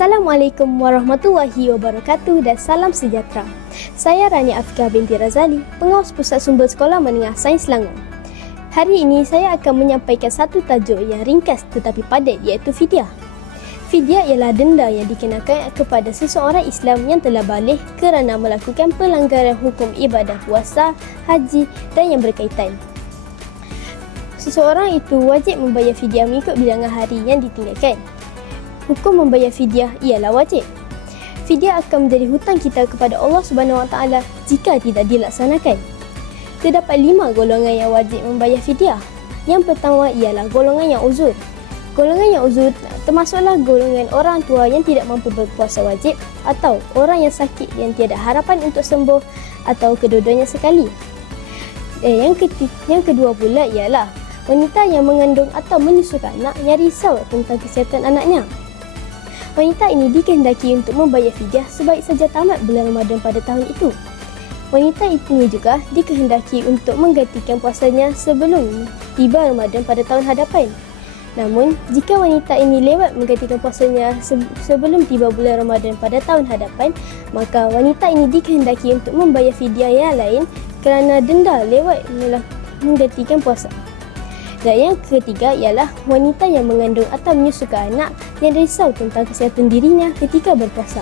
Assalamualaikum warahmatullahi wabarakatuh dan salam sejahtera. Saya Rani Afiqah binti Razali, pengawas Pusat Sumber Sekolah Menengah Sains Selangor. Hari ini saya akan menyampaikan satu tajuk yang ringkas tetapi padat, iaitu fidyah. Fidyah ialah denda yang dikenakan kepada seseorang Islam yang telah baligh kerana melakukan pelanggaran hukum ibadah puasa, haji dan yang berkaitan. Seseorang itu wajib membayar fidyah mengikut bilangan hari yang ditinggalkan. Hukum membayar fidyah ialah wajib. Fidyah akan menjadi hutang kita kepada Allah Subhanahu Wa Taala jika tidak dilaksanakan. Terdapat 5 golongan yang wajib membayar fidyah. Yang pertama ialah golongan yang uzur. Golongan yang uzur termasuklah golongan orang tua yang tidak mampu berpuasa wajib atau orang yang sakit yang tiada harapan untuk sembuh atau kedua-duanya sekali. Yang kedua pula ialah wanita yang mengandung atau menyusukan anak yang risau tentang kesihatan anaknya. Wanita ini dikehendaki untuk membayar fidyah sebaik saja tamat bulan Ramadan pada tahun itu. Wanita ini juga dikehendaki untuk menggantikan puasanya sebelum tiba Ramadan pada tahun hadapan. Namun, jika wanita ini lewat menggantikan puasanya sebelum tiba bulan Ramadan pada tahun hadapan, maka wanita ini dikehendaki untuk membayar fidyah yang lain kerana denda lewat menggantikan puasa. Dan yang ketiga ialah wanita yang mengandung atau menyusukan anak yang risau tentang kesihatan dirinya ketika berpuasa.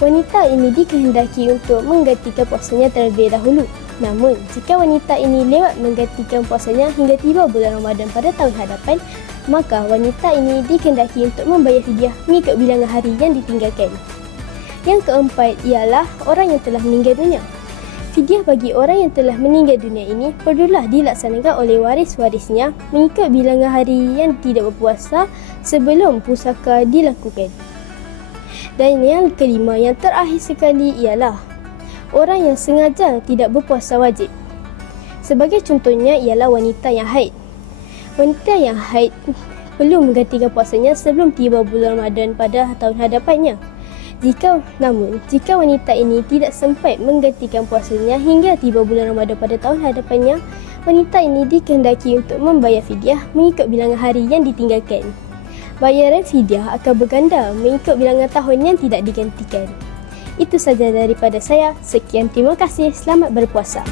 Wanita ini dikehendaki untuk menggantikan puasanya terlebih dahulu. Namun, jika wanita ini lewat menggantikan puasanya hingga tiba bulan Ramadan pada tahun hadapan, maka wanita ini dikehendaki untuk membayar fidyah mengikut bilangan hari yang ditinggalkan. Yang keempat ialah orang yang telah meninggal dunia. Fidyah bagi orang yang telah meninggal dunia ini perlulah dilaksanakan oleh waris-warisnya mengikut bilangan hari yang tidak berpuasa sebelum pusaka dilakukan. Dan yang kelima, yang terakhir sekali ialah orang yang sengaja tidak berpuasa wajib. Sebagai contohnya ialah wanita yang haid. Wanita yang haid perlu menggantikan puasanya sebelum tiba bulan Ramadan pada tahun hadapannya. Jika wanita ini tidak sempat menggantikan puasanya hingga tiba bulan Ramadan pada tahun hadapannya, wanita ini dikehendaki untuk membayar fidyah mengikut bilangan hari yang ditinggalkan. Bayaran fidyah akan berganda mengikut bilangan tahun yang tidak digantikan. Itu saja daripada saya. Sekian, terima kasih. Selamat berpuasa.